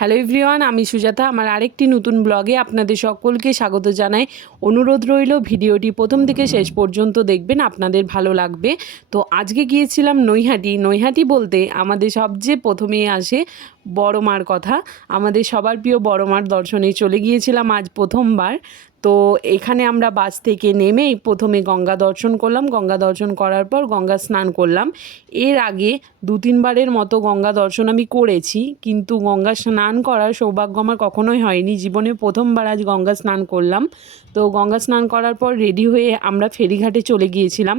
Hello everyone, আমি সুজাতা। আমার আরেকটি নতুন ব্লগে আপনাদের সকলকে স্বাগত জানাই। অনুরোধ রইল ভিডিওটি প্রথম থেকে শেষ পর্যন্ত দেখবেন, আপনাদের ভালো লাগবে। তো আজকে গিয়েছিলাম নৈহাটি। নৈহাটি বলতে আমাদের সবচেয়ে প্রথমেই আসে বড় মার কথা। আমাদের সবার প্রিয় বড় মার দর্শনে চলে গিয়েছিলাম আজ প্রথমবার। তো এখানে আমরা বাস থেকে নেমেই প্রথমে গঙ্গা দর্শন করলাম। গঙ্গা দর্শন করার পর গঙ্গা স্নান করলাম। এর আগে 2-3বারের মতো গঙ্গা দর্শন আমি করেছি, কিন্তু গঙ্গা স্নান করার সৌভাগ্য আমার কখনোই হয়নি। জীবনে প্রথমবার আজ গঙ্গা স্নান করলাম। তো গঙ্গা স্নান করার পর রেডি হয়ে আমরা ফেরিঘাটে চলে গিয়েছিলাম,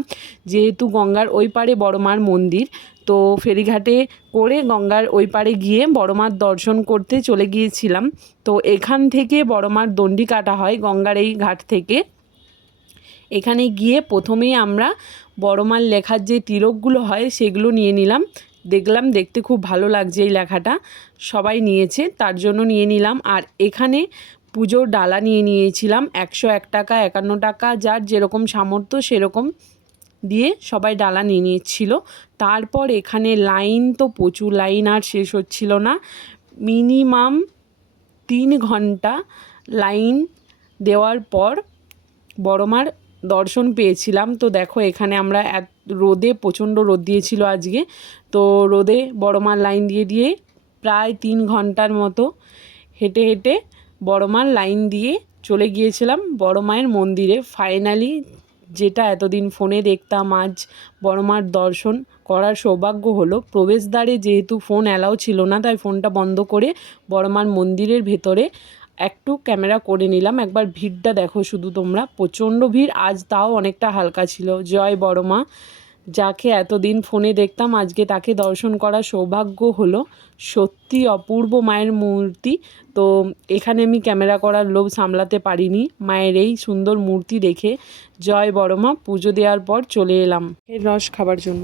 যেহেতু গঙ্গার ওই পারে বড় মার মন্দির। তো ফেরিঘাটে করে গঙ্গার ওই পারে গিয়ে বড় মার দর্শন করতে চলে গিয়েছিলাম। তো এখান থেকে বড় মার দণ্ডি কাটা হয় গঙ্গার এই ঘাট থেকে। এখানে গিয়ে প্রথমেই আমরা বড় মার লেখার যে তিলকগুলো হয় সেগুলো নিয়ে নিলাম। দেখলাম দেখতে খুব ভালো লাগছে, এই লেখাটা সবাই নিয়েছে তার জন্য নিয়ে নিলাম। আর এখানে পুজোর ডালা নিয়ে নিয়েছিলাম 101 টাকা, 51 টাকা, যার যেরকম সামর্থ্য সেরকম দিয়ে সবাই ডালা নিয়ে নিচ্ছিল। তারপর এখানে লাইন তো প্রচুর লাইন, আর শেষ হচ্ছিল না। মিনিমাম 3 ঘন্টা লাইন দেওয়ার পর বড় মার দর্শন পেয়েছিলাম। তো দেখো এখানে আমরা রোদে, প্রচণ্ড রোদ দিয়েছিল আজকে, তো রোদে বড় মার লাইন দিয়ে দিয়ে প্রায় 3 ঘন্টার মতো হেঁটে হেঁটে বড় মার লাইন দিয়ে চলে গিয়েছিলাম বড় মায়ের মন্দিরে। ফাইনালি যেটা এতদিন ফোনে দেখতাম, আজ বড় মার দর্শন করার সৌভাগ্য হলো। প্রবেশদ্বারে যেহেতু ফোন অ্যালাউ ছিল না, তাই ফোনটা বন্ধ করে বড় মার মন্দিরের ভেতরে একটু ক্যামেরা করে নিলাম। একবার ভিড়টা দেখো শুধু তোমরা, প্রচণ্ড ভিড়। আজ তাও অনেকটা হালকা ছিল। জয় বড় মা, যাকে এতদিন ফোনে দেখতাম আজকে তাকে দর্শন করার সৌভাগ্য হলো। সত্যি অপূর্ব মায়ের মূর্তি। তো এখানে আমি ক্যামেরা করার লোভ সামলাতে পারিনি, মায়ের এই সুন্দর মূর্তি দেখে জয় বড় মা পুজো দেওয়ার পর চলে এলাম এর রস খাবার জন্য।